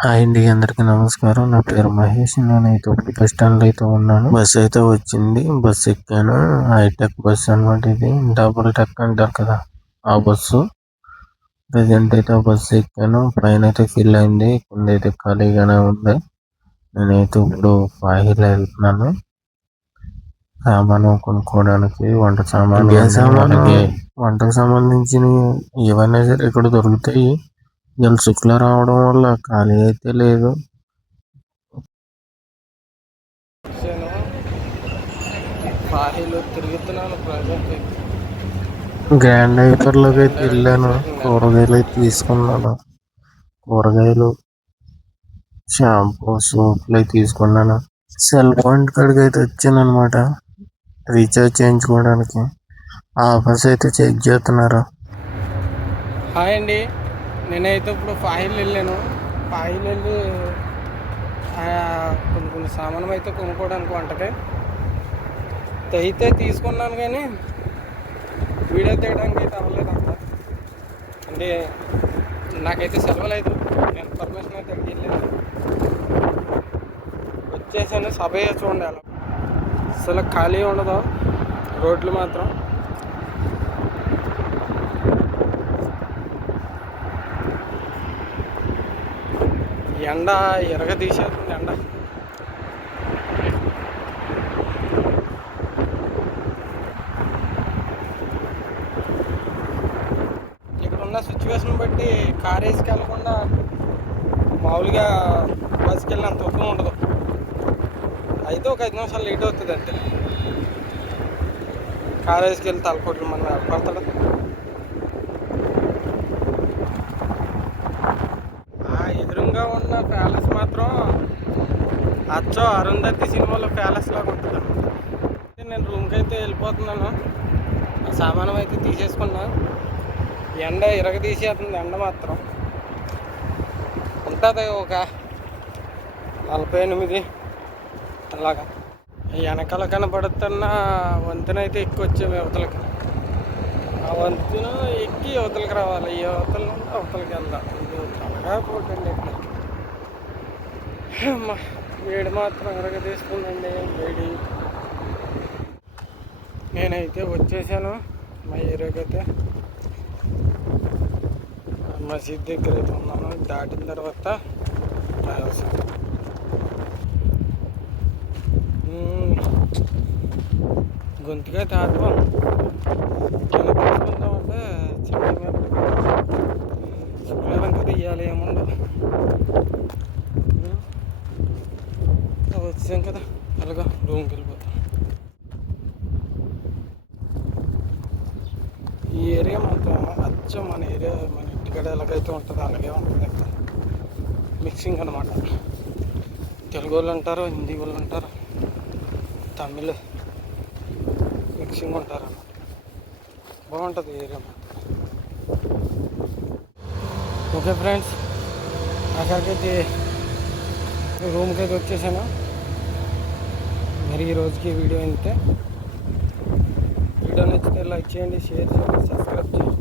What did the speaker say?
Hi అండి, అందరికీ నమస్కారం. నా పేరు మహేష్. నేనైతే ఒకటి బస్ స్టాండ్ అయితే ఉన్నాను. బస్సు అయితే వచ్చింది. బస్సు ఎక్కాను. హైటెక్ బస్సు అనమాట. ఇది డబుల్ టెక్ అంటారు కదా, ఆ బస్సు. ప్రజెంట్ అయితే ఆ బస్సు ఎక్కాను. పైన అయితే ఫిల్ అయింది, కింద అయితే ఖాళీగానే ఉంది. నేనైతే ఇప్పుడు పాహిల్ వెళ్తున్నాను సామాను కొనుక్కోవడానికి. వంట సామాను, అలాగే వంటకు సంబంధించిన ఏవైనా సరే ఇక్కడ దొరుకుతాయి. ఇవాళ శుక్ల రావడం వల్ల ఖాళీ అయితే లేదు. గ్రాండ్ హైపర్లోకి అయితే వెళ్ళాను. కూరగాయలు అయితే తీసుకున్నాను. కూరగాయలు, షాంపూ, సోపులు అయితే తీసుకున్నాను. సెల్ పాయింట్ కాడికి అయితే వచ్చాను అనమాట, రీఛార్జ్ చేయించుకోవడానికి. ఆఫర్స్ అయితే చెక్ చేస్తున్నారు. హాయ్ అండి, నేనైతే ఇప్పుడు ఫాహిల్ వెళ్ళాను. ఫాహిల్ వెళ్ళి కొన్ని సామానం అయితే కొనుక్కోవడానికి వంటకి అయితే తీసుకున్నాను. కానీ వీడియో తీయడానికి అయితే అవ్వలేదు అక్కడ. అంటే నాకైతే సెలవు లేదు. నేను పర్మిషన్ అయితే వెళ్ళాను, వచ్చేసాను. సభ చూడండి, అలా అసలు ఖాళీ ఉండదు రోడ్లు మాత్రం. ఎండ ఎరగ తీసేస్తుంది. ఎండ ఇక్కడ ఉన్న సిచ్యువేషన్ బట్టి కార్ వేసుకు వెళ్ళకుండా మామూలుగా బస్కి వెళ్ళినంత తక్కువ ఉండదు. అయితే ఒక 5 నిమిషాలు లేట్ అవుతుంది అంతే. కార్ వేసుకెళ్ళి తలకోట్లు మన పడతాడు. ఎదురుగా ఉన్న ప్యాలెస్ మాత్రం అచ్చో అరుంధతి సినిమాలో ప్యాలెస్ లాగా ఉంటుంది అనమాట. నేను రూమ్కి అయితే వెళ్ళిపోతున్నాను. ఆ సామానం అయితే తీసేసుకున్నా. ఎండ ఇరగ తీసేస్తుంది. ఎండ మాత్రం ఉంటుంది ఒక 48 అలాగా. వెనకాల కనపడుతున్న వంతెన అయితే ఎక్కువ వచ్చాము యువతలకి. ఆ వంతెన ఎక్కి యువతలకి రావాలి. ఈ యువతల నుండి అవతలకి వెళ్దాం. త్వరగా పోకండి. వేడి మాత్రం ఎరగ తీసుకుందండి, వేడి. నేనైతే వచ్చేసాను మా ఏరియాకి. అయితే మసీద్ దగ్గర అయితే ఉన్నాను. దాటిన తర్వాత గొంతుగా తాత్వం తీసుకుందామంటే చిన్న శుక్రవారం కదా ఇవ్వాలి, ఏముండదు. వచ్చాం కదా, అలాగా రూమ్కి వెళ్ళిపోతాం. ఈ ఏరియా మాత్రం అచ్చం మన ఏరియా, మన ఇంటికాడ ఎలాగైతే ఉంటుందో అలాగే ఉంటుంది. ఇక్కడ మిక్సింగ్ అనమాట. తెలుగు వాళ్ళు అంటారు, హిందీ వాళ్ళు అంటారు, తమిళ్ మిక్సింగ్ ఉంటారు అన్నమాట. బాగుంటుంది ఏరియా మాత్రం. ఓకే ఫ్రెండ్స్, అక్కడికైతే రూమ్కి అయితే వచ్చేసాను. మరి ఈ రోజుకి వీడియో ఇంతే. వీడియో నచ్చితే లైక్ చేయండి, షేర్ చేయండి, సబ్స్క్రైబ్ చేయండి.